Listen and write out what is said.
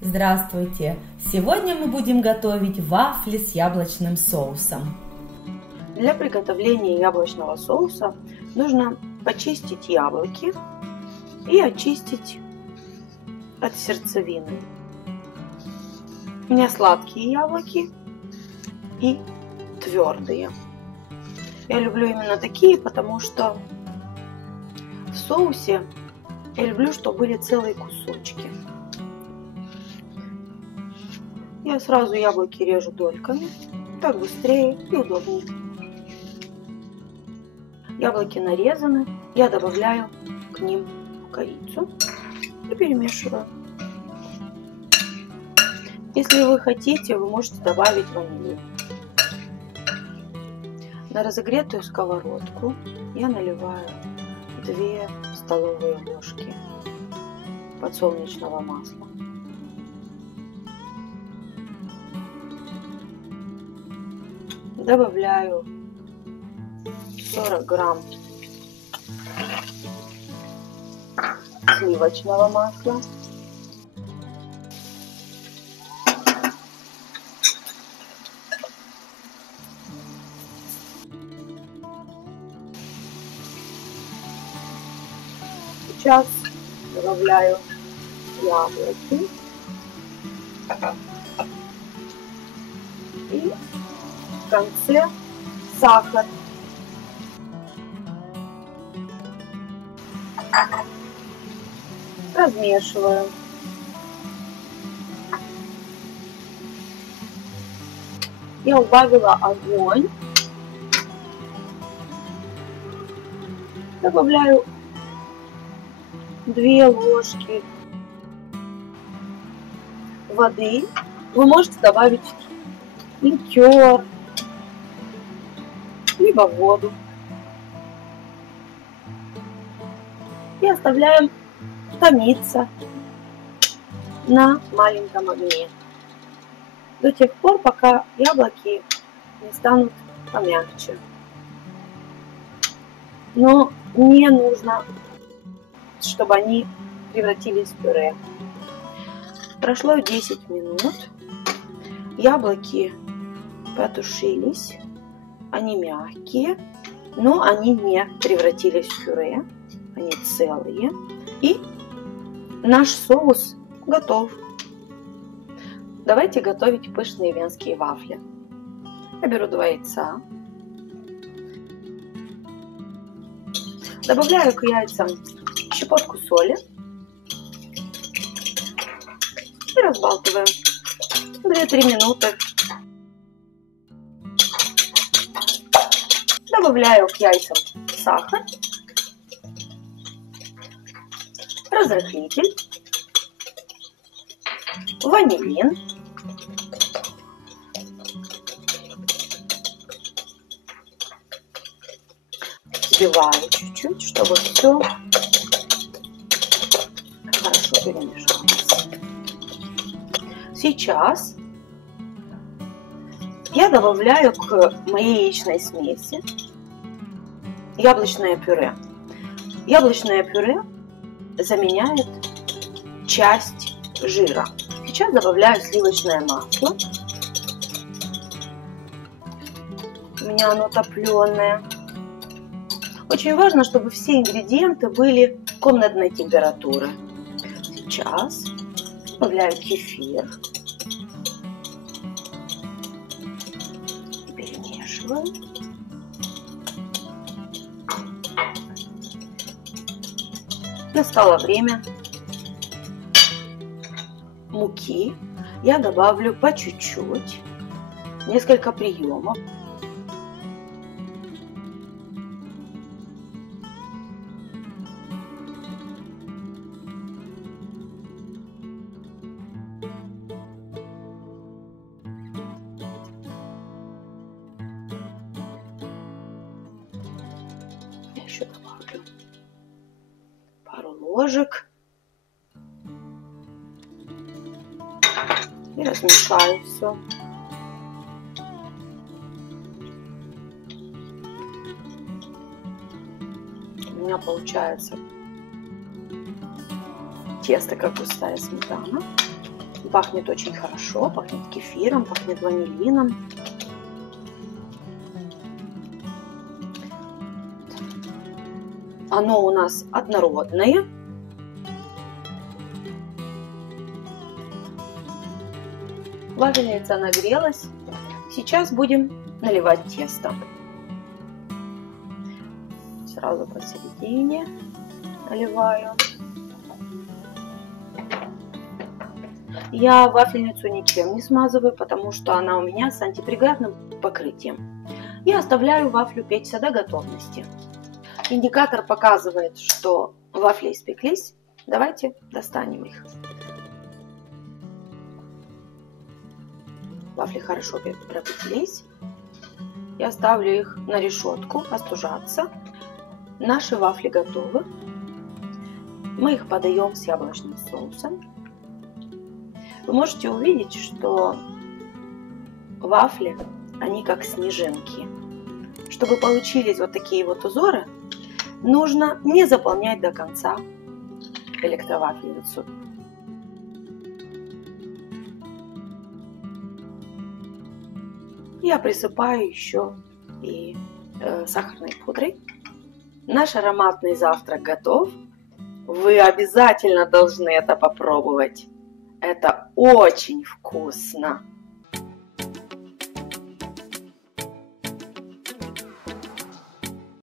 Здравствуйте! Сегодня мы будем готовить вафли с яблочным соусом. Для приготовления яблочного соуса нужно почистить яблоки и очистить от сердцевины. У меня сладкие яблоки и твердые. Я люблю именно такие, потому что в соусе я люблю, чтобы были целые кусочки. Я сразу яблоки режу дольками, так быстрее и удобнее. Яблоки нарезаны, я добавляю к ним корицу и перемешиваю. Если вы хотите, вы можете добавить ваниль. На разогретую сковородку я наливаю 2 столовые ложки подсолнечного масла. Добавляю 40 грамм сливочного масла. Сейчас добавляю яблоки и в конце сахар. Размешиваю. Я убавила огонь. Добавляю 2 ложки воды. Вы можете добавить ликер, либо воду. И оставляем томиться на маленьком огне до тех пор, пока яблоки не станут помягче. Но не нужно, чтобы они превратились в пюре. Прошло 10 минут. Яблоки потушились. Они мягкие, но они не превратились в пюре. Они целые. И наш соус готов. Давайте готовить пышные венские вафли. Я беру 2 яйца. Добавляю к яйцам щепотку соли и разбалтываю 2-3 минуты. Добавляю к яйцам сахар, разрыхлитель, ванилин, взбиваю чуть-чуть, чтобы все хорошо перемешалось. Сейчас я добавляю к моей яичной смеси яблочное пюре. Яблочное пюре заменяет часть жира. Сейчас добавляю сливочное масло. У меня оно топленое. Очень важно, чтобы все ингредиенты были комнатной температуры. Сейчас добавляю кефир. Перемешиваю. Настало время муки. Я добавлю по чуть-чуть, несколько приемов. Я еще добавлю пару ложек и размешаю все. У меня получается тесто как густая сметана. Пахнет очень хорошо, пахнет кефиром, пахнет ванилином. Оно у нас однородное. Вафельница нагрелась. Сейчас будем наливать тесто. Сразу посередине наливаю. Я вафельницу ничем не смазываю, потому что она у меня с антипригарным покрытием. И оставляю вафлю печься до готовности. Индикатор показывает, что вафли испеклись. Давайте достанем их. Вафли хорошо пропеклись. Я ставлю их на решетку остужаться. Наши вафли готовы. Мы их подаем с яблочным соусом. Вы можете увидеть, что вафли, они как снежинки. Чтобы получились вот такие вот узоры, нужно не заполнять до конца электровафельницу. Я присыпаю еще и сахарной пудрой. Наш ароматный завтрак готов. Вы обязательно должны это попробовать. Это очень вкусно.